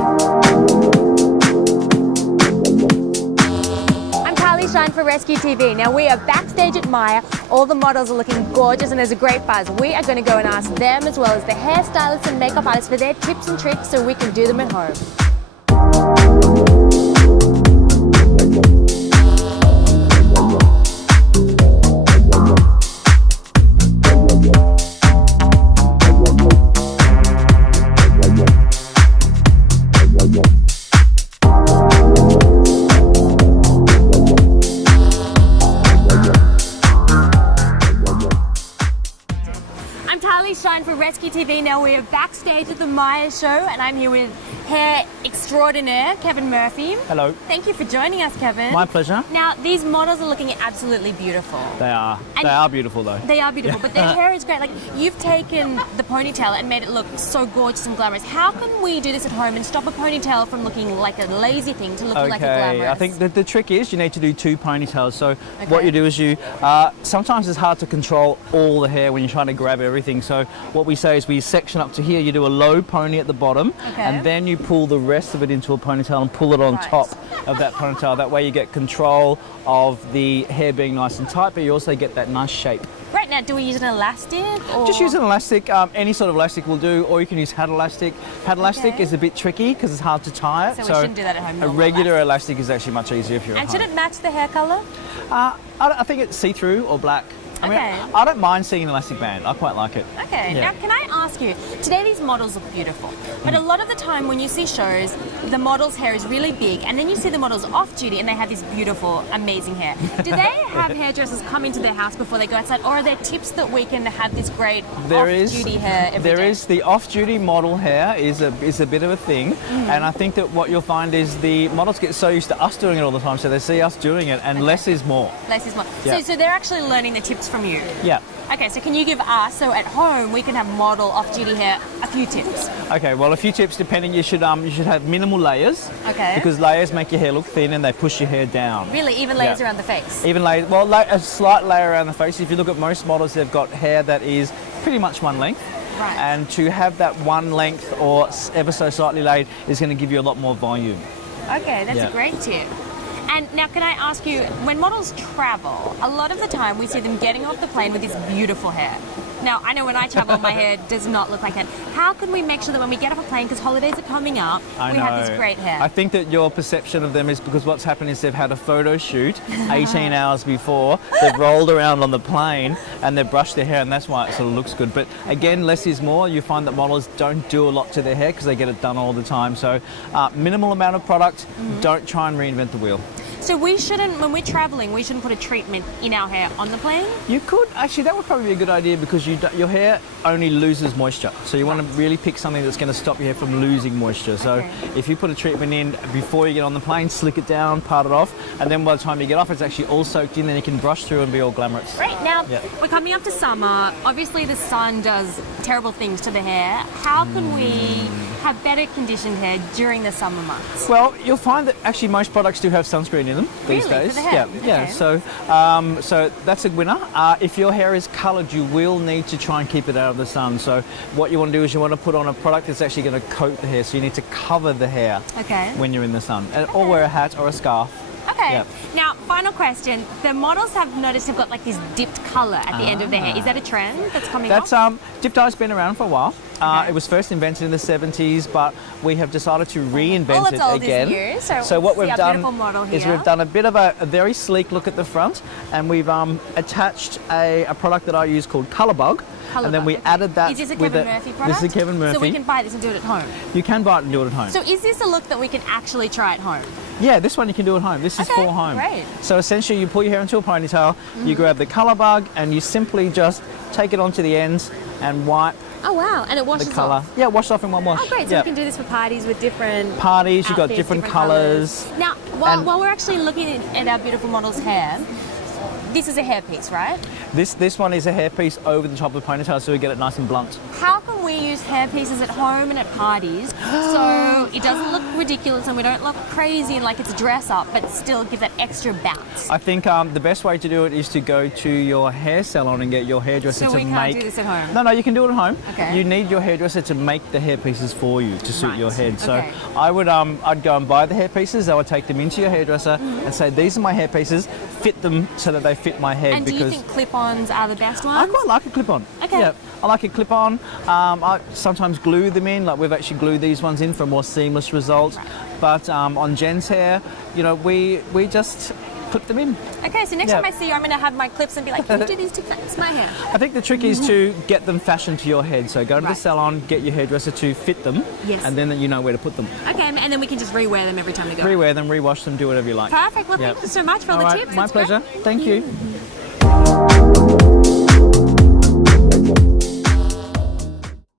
I'm Tali for RESCU TV. Now we are backstage at Myer. All the models are looking gorgeous and there's a great buzz. We are going to go and ask them as well as the hairstylists and makeup artists for their tips and tricks so we can do them at home. Shine for RESCU TV. Now we are backstage at the Myer show and I'm here with hair extraordinaire Kevin Murphy. Hello. Thank you for joining us, Kevin. My pleasure. Now these models are looking absolutely beautiful. They are. And they are beautiful though. They are beautiful, but their hair is great. Like, you've taken the ponytail and made it look so gorgeous and glamorous. How can we do this at home and stop a ponytail from looking like a lazy thing to looking like a glamorous? I think the trick is you need to do 2 ponytails. So what you do is you, sometimes it's hard to control all the hair when you're trying to grab everything. So what we say is we section up to here, you do a low pony at the bottom, and then you pull the rest of it into a ponytail and pull it on top of that ponytail. That way you get control of the hair being nice and tight, but you also get that nice shape. Right, now do we use an elastic? Or? Just use an elastic, any sort of elastic will do, or you can use hat elastic. Hat elastic is a bit tricky because it's hard to tie it. So we shouldn't do that at home. A regular elastic is actually much easier if you're at home. And should it match the hair colour? I think it's see-through or black. I mean, I don't mind seeing an elastic band. I quite like it. Okay, now can I ask you, today these models look beautiful, but a lot of the time when you see shows, the model's hair is really big, and then you see the models off-duty and they have this beautiful, amazing hair. Do they have hairdressers come into their house before they go outside, or are there tips that we can have this great off-duty hair every day? There is. The off-duty model hair is a bit of a thing, and I think that what you'll find is the models get so used to us doing it all the time, so they see us doing it, and less is more. Less is more. Yeah. So they're actually learning the tips from you? Yeah. Okay, so can you give us, so at home we can have model off-duty hair, a few tips? Okay, well a few tips depending, you should have minimal layers. Okay. Because layers make your hair look thin and they push your hair down. Really? Even layers around the face? Even layers, well a slight layer around the face. If you look at most models, they've got hair that is pretty much one length. Right. And to have that one length or ever so slightly laid is going to give you a lot more volume. Okay, that's a great tip. And now can I ask you, when models travel, a lot of the time we see them getting off the plane with this beautiful hair. Now, I know when I travel, my hair does not look like that. How can we make sure that when we get off a plane, because holidays are coming up, we have this great hair? I think that your perception of them is because what's happened is they've had a photo shoot 18 hours before, they've rolled around on the plane and they've brushed their hair, and that's why it sort of looks good. But again, less is more. You find that models don't do a lot to their hair because they get it done all the time. So minimal amount of product, don't try and reinvent the wheel. So we shouldn't, when we're traveling, we shouldn't put a treatment in our hair on the plane? You could, actually that would probably be a good idea because your hair only loses moisture. So you want to really pick something that's going to stop your hair from losing moisture. So if you put a treatment in before you get on the plane, slick it down, part it off, and then by the time you get off, it's actually all soaked in, then you can brush through and be all glamorous. Right, now we're coming up to summer. Obviously the sun does terrible things to the hair. How can we have better conditioned hair during the summer months? Well, you'll find that actually most products do have sunscreen in them these days. For the hair? Yeah. So that's a winner. If your hair is coloured, you will need to try and keep it out of the sun. So what you want to do is you want to put on a product that's actually going to coat the hair. So you need to cover the hair when you're in the sun, or wear a hat or a scarf. Okay. Yeah. Now, final question. The models have noticed have got like this dipped colour at the end of their hair. Is that a trend that's coming up? Dipped dye's been around for a while. It was first invented in the 70s, but we have decided to reinvent it again. Is new, so what we've done is we've done a bit of a very sleek look at the front, and we've attached a product that I use called Colour Bug. And then we added that. Is this a Kevin Murphy product? This is a Kevin Murphy. So we can buy this and do it at home? You can buy it and do it at home. So is this a look that we can actually try at home? Yeah, this one you can do at home. This is for home. Great. So essentially you pull your hair into a ponytail, you grab the Colour Bug, and you simply just take it onto the ends and wipe. Oh wow, and it washes the colour off? Yeah, wash off in one wash. Oh great, so we can do this for parties with different parties, you've got outfits, different colours. Now, while we're actually looking at our beautiful model's hair, this is a hairpiece, right? This one is a hairpiece over the top of the ponytail, so we get it nice and blunt. How can we use hairpieces at home and at parties so it doesn't look ridiculous and we don't look crazy and like it's a dress up, but still give that extra bounce. I think the best way to do it is to go to your hair salon and get your hairdresser So to we make. can't do this at home? No, you can do it at home. Okay. You need your hairdresser to make the hair pieces for you to suit Right. your head. So Okay. I would I'd go and buy the hair pieces. I would take them into your hairdresser and say, these are my hair pieces. Fit them so that they fit my head. And do you because think clip-ons are the best I ones? quite like a clip-on. Okay. Yeah, I like a clip-on. I sometimes glue them in. Like we've actually glued these ones in for a more seamless result. Right. But on Jen's hair, you know, we just clip them in. Okay, so next Yeah. time I see you, I'm going to have my clips and be like, can you do these to fix my hair? I think the trick is to get them fashioned to your head. So go to Right. the salon, get your hairdresser to fit them, Yes. and then you know where to put them. Okay, and then we can just rewear them every time we go. Rewear them, rewash them, do whatever you like. Perfect. Well, Yep. thank you so much for all the All right, tips. my That's great. pleasure. Thank you.